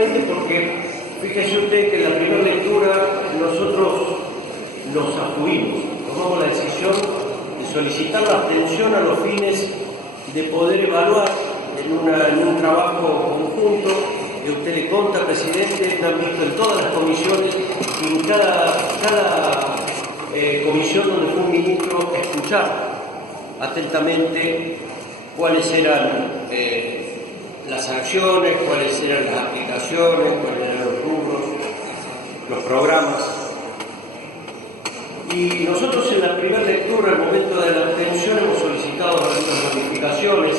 fundamentalmente porque, fíjese usted que en la primera lectura nosotros nos abstuvimos, tomamos la decisión de solicitar la abstención a los fines de poder evaluar en un trabajo conjunto, que usted le conta, presidente, me han visto en todas las comisiones, y en cada comisión donde fue un ministro, escuchar atentamente cuáles eran las acciones, cuáles eran las aplicaciones, cuáles eran los rubros, los programas. Y nosotros en la primera lectura, al momento de la abstención, hemos solicitado algunas modificaciones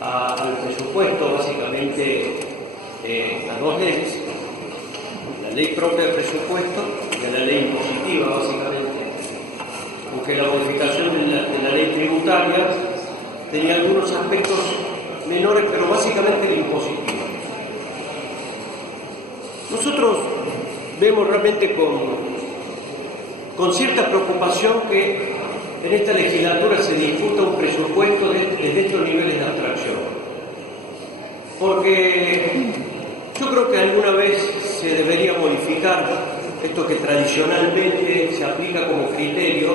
al presupuesto, básicamente a dos leyes, la ley propia del presupuesto y a la ley impositiva, básicamente, aunque la modificación de la ley tributaria tenía algunos aspectos menores, pero básicamente la impositiva. Nosotros vemos realmente con cierta preocupación que en esta legislatura se discuta un presupuesto desde estos niveles de abstracción. Porque yo creo que alguna vez se debería modificar esto que tradicionalmente se aplica como criterio,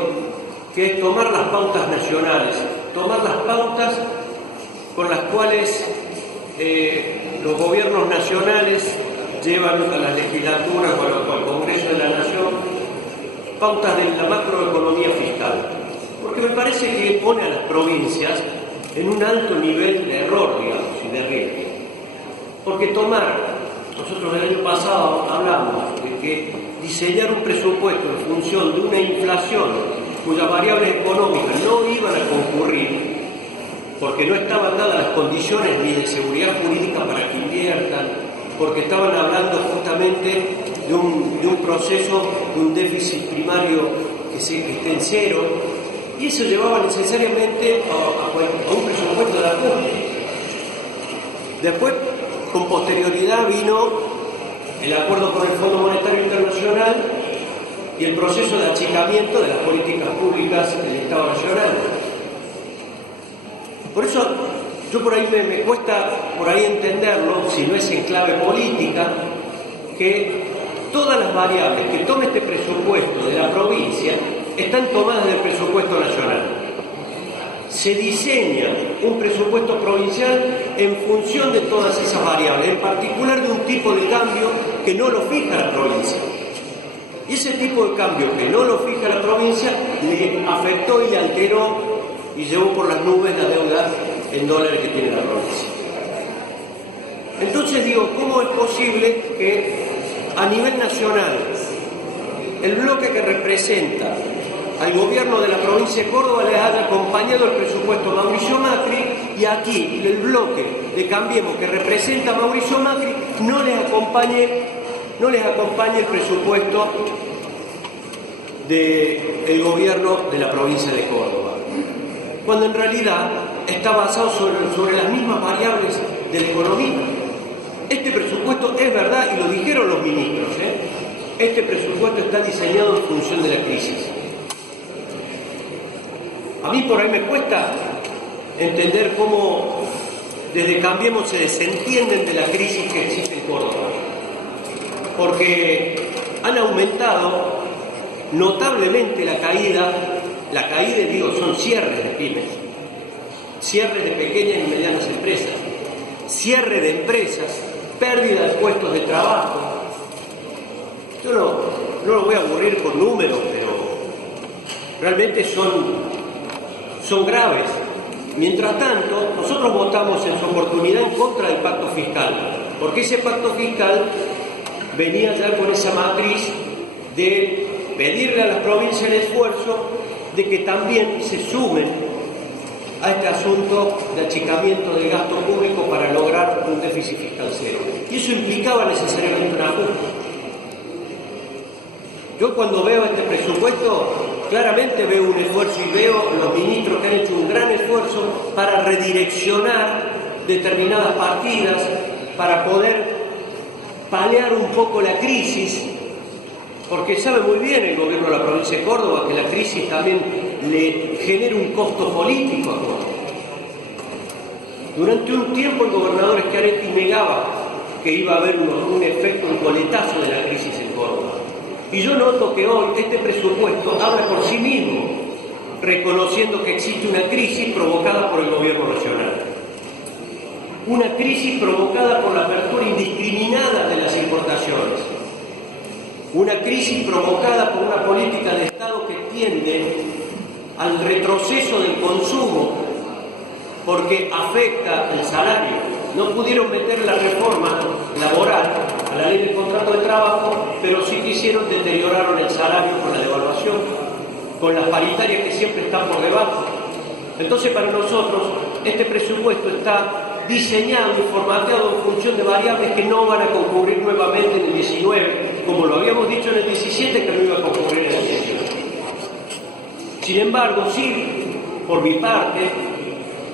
que es tomar las pautas nacionales, tomar las pautas con las cuales los gobiernos nacionales llevan a las legislaturas o al Congreso de la Nación pautas de la macroeconomía fiscal, porque me parece que pone a las provincias en un alto nivel de error, digamos, y de riesgo. Porque nosotros el año pasado hablamos de que diseñar un presupuesto en función de una inflación cuyas variables económicas no iban a concurrir, porque no estaban dadas las condiciones ni de seguridad jurídica para que inviertan, porque estaban hablando justamente de un proceso, de un déficit primario que esté en cero, y eso llevaba necesariamente a un presupuesto de ajuste. Después, con posterioridad, vino el acuerdo con el Fondo Monetario Internacional y el proceso de achicamiento de las políticas públicas del Estado Nacional. Por eso, yo por ahí me cuesta entenderlo, si no es en clave política, que todas las variables que tome este presupuesto de la provincia están tomadas del presupuesto nacional. Se diseña un presupuesto provincial en función de todas esas variables, en particular de un tipo de cambio que no lo fija la provincia. Y ese tipo de cambio que no lo fija la provincia le afectó y le alteró y llevó por las nubes la deuda en dólares que tiene la provincia. Entonces digo, ¿cómo es posible que a nivel nacional el bloque que representa al gobierno de la provincia de Córdoba les haya acompañado el presupuesto Mauricio Macri, y aquí el bloque de Cambiemos que representa a Mauricio Macri no les acompañe el presupuesto del gobierno de la provincia de Córdoba, cuando en realidad está basado sobre las mismas variables de la economía. Este presupuesto es verdad, y lo dijeron los ministros, este presupuesto está diseñado en función de la crisis. A mí por ahí me cuesta entender cómo desde Cambiemos se desentienden de la crisis que existe en Córdoba, porque han aumentado notablemente la caída, digo, son cierres de pymes, cierres de pequeñas y medianas empresas, cierre de empresas, pérdida de puestos de trabajo. Yo no lo voy a aburrir con números, pero realmente son graves. Mientras tanto, nosotros votamos en su oportunidad en contra del pacto fiscal, porque ese pacto fiscal venía ya con esa matriz de pedirle a las provincias el esfuerzo de que también se sumen a este asunto de achicamiento del gasto público para lograr un déficit fiscal cero. Y eso implicaba necesariamente un ajuste. Yo cuando veo este presupuesto, claramente veo un esfuerzo y veo los ministros que han hecho un gran esfuerzo para redireccionar determinadas partidas, para poder paliar un poco la crisis, porque sabe muy bien el gobierno de la provincia de Córdoba que la crisis también le genera un costo político a Córdoba. Durante un tiempo el gobernador Schiaretti negaba que iba a haber un efecto, un coletazo de la crisis en Córdoba. Y yo noto que hoy este presupuesto habla por sí mismo, reconociendo que existe una crisis provocada por el gobierno nacional. Una crisis provocada por la apertura indiscriminada de las importaciones. Una crisis provocada por una política de Estado que tiende al retroceso del consumo porque afecta el salario. No pudieron meter la reforma laboral a la ley del contrato de trabajo, pero sí que hicieron, deterioraron el salario con la devaluación, con las paritarias que siempre están por debajo. Entonces, para nosotros, este presupuesto está diseñado y formateado en función de variables que no van a concurrir nuevamente en el 19, como lo habíamos dicho en el 17 que no iba a concurrir en el 18. Sin embargo, sí, por mi parte,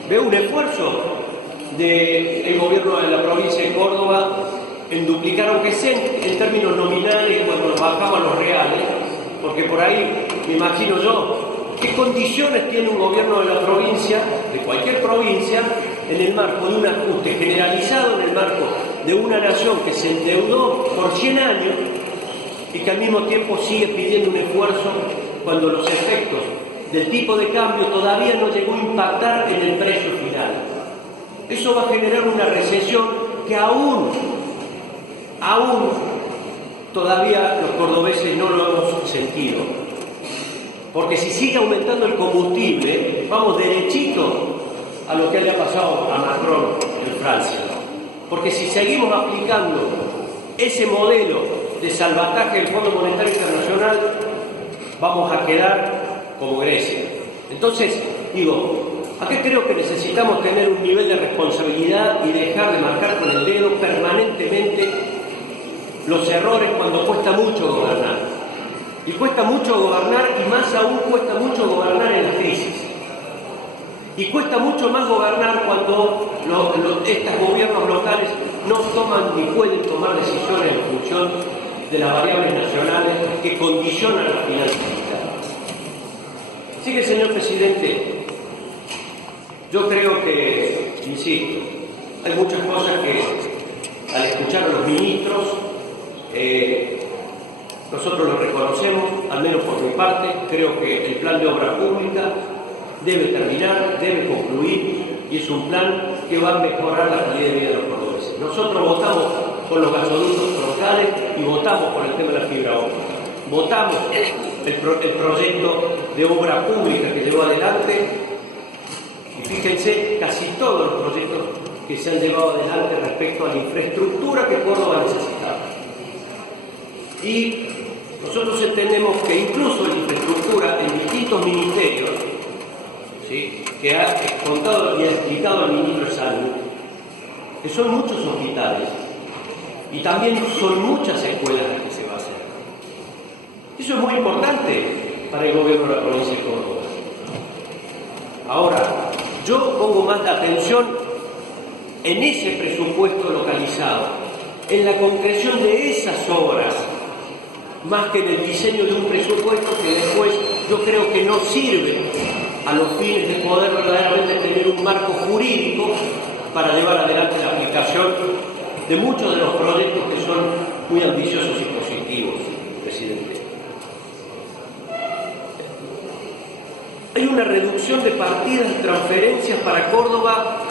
veo un esfuerzo del gobierno de la provincia de Córdoba en duplicar, aunque sea en términos nominales, cuando nos bajamos a los reales, porque por ahí me imagino yo qué condiciones tiene un gobierno de la provincia, de cualquier provincia, en el marco de un ajuste generalizado, en el marco de una nación que se endeudó por 100 años y que al mismo tiempo sigue pidiendo un esfuerzo cuando los efectos del tipo de cambio todavía no llegó a impactar en el precio final. Eso va a generar una recesión que aún todavía los cordobeses no lo hemos sentido. Porque si sigue aumentando el combustible, vamos derechito a lo que haya pasado a Macron en Francia. Porque si seguimos aplicando ese modelo de salvataje del Fondo Monetario Internacional, vamos a quedar como Grecia. Entonces, digo, acá creo que necesitamos tener un nivel de responsabilidad y dejar de marcar con el dedo permanentemente los errores cuando cuesta mucho gobernar. Y cuesta mucho gobernar, y más aún cuesta mucho gobernar en las crisis. Y cuesta mucho más gobernar cuando estos gobiernos locales no toman ni pueden tomar decisiones en función de las variables nacionales que condicionan la finanza fiscal. Así que, señor presidente, yo creo que, insisto, hay muchas cosas que al escuchar a los ministros nosotros lo reconocemos, al menos por mi parte. Creo que el plan de obra pública debe terminar, debe concluir, y es un plan que va a mejorar la calidad de vida de los cordobeses. Nosotros votamos por los gasoductos troncales y votamos por el tema de la fibra óptica. Votamos el proyecto de obra pública que llevó adelante, y fíjense, casi todos los proyectos que se han llevado adelante respecto a la infraestructura que Córdoba necesitaba. Y nosotros entendemos que incluso la infraestructura en distintos ministerios, ¿sí?, que ha contado y ha explicado el ministro de Salud, que son muchos hospitales y también son muchas escuelas las que se va a hacer. Eso es muy importante para el gobierno de la provincia de Córdoba. Ahora, yo pongo más la atención en ese presupuesto localizado, en la concreción de esas obras, más que en el diseño de un presupuesto que después yo creo que no sirve a los fines de poder verdaderamente tener un marco jurídico para llevar adelante la aplicación de muchos de los proyectos que son muy ambiciosos y positivos, presidente. Hay una reducción de partidas y transferencias para Córdoba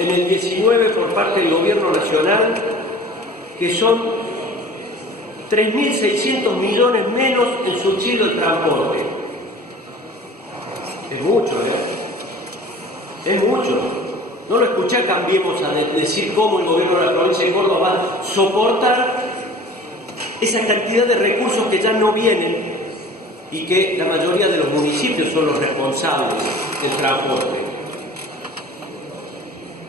en el 19 por parte del Gobierno Nacional, que son 3.600 millones menos en subsidio al transporte. Es mucho, ¿eh? Es mucho. No lo escuché a Cambiemos a decir cómo el gobierno de la provincia de Córdoba va a soportar esa cantidad de recursos que ya no vienen y que la mayoría de los municipios son los responsables del transporte.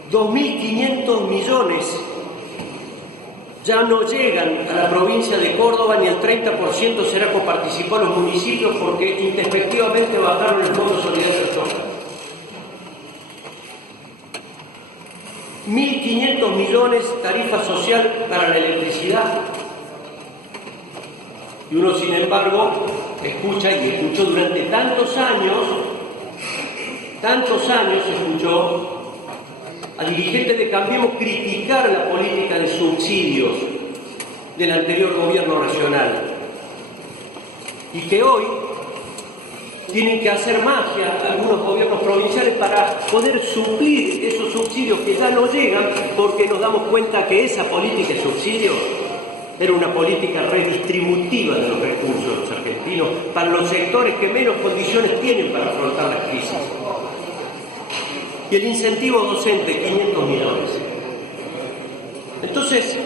2.500 millones ya no llegan a la provincia de Córdoba, ni el 30% será coparticipado a los municipios porque introspectivamente bajaron el Fondo Solidario de Toca. 1.500 millones tarifa social para la electricidad. Y uno, sin embargo, escucha y escuchó durante tantos años escuchó a dirigentes de Cambiemos criticar la política de subsidios del anterior gobierno nacional y que hoy tienen que hacer magia algunos gobiernos provinciales para poder suplir esos subsidios que ya no llegan, porque nos damos cuenta que esa política de subsidios era una política redistributiva de los recursos de los argentinos para los sectores que menos condiciones tienen para afrontar las crisis. Y el incentivo docente, 500 millones. Entonces,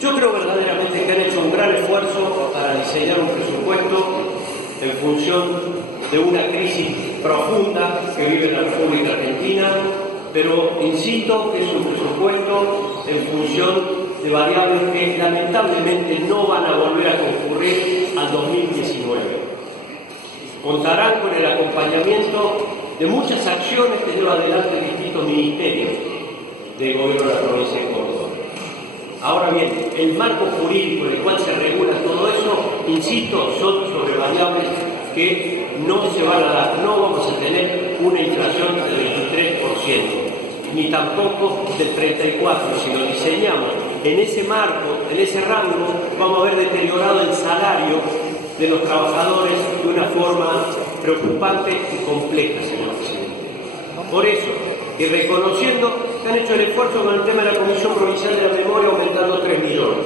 yo creo verdaderamente que han hecho un gran esfuerzo para diseñar un presupuesto en función de una crisis profunda que vive la República Argentina, pero insisto que es un presupuesto en función de variables que lamentablemente no van a volver a concurrir al 2019. Contarán con el acompañamiento de muchas acciones que lleva adelante distintos ministerios del gobierno de la provincia de Córdoba. Ahora bien, el marco jurídico en el cual se regula todo eso, insisto, son sobre variables que no se van a dar. No vamos a tener una inflación del 23%, ni tampoco del 34%. Si lo diseñamos en ese marco, en ese rango, vamos a ver deteriorado el salario de los trabajadores de una forma preocupante y compleja, señor presidente. Por eso, y reconociendo que han hecho el esfuerzo con el tema de la Comisión Provincial de la Memoria aumentando 3 millones,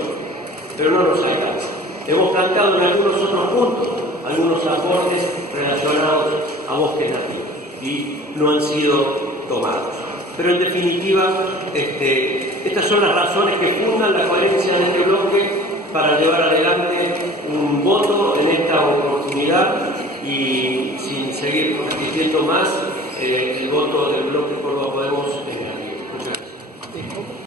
pero no nos alcanza. Hemos planteado en algunos otros puntos algunos aportes relacionados a bosques nativos y no han sido tomados. Pero en definitiva, estas son las razones que fundan la coherencia de este bloque para llevar adelante un voto en esta oportunidad y sin seguir repitiendo más, el voto del bloque Córdoba Podemos.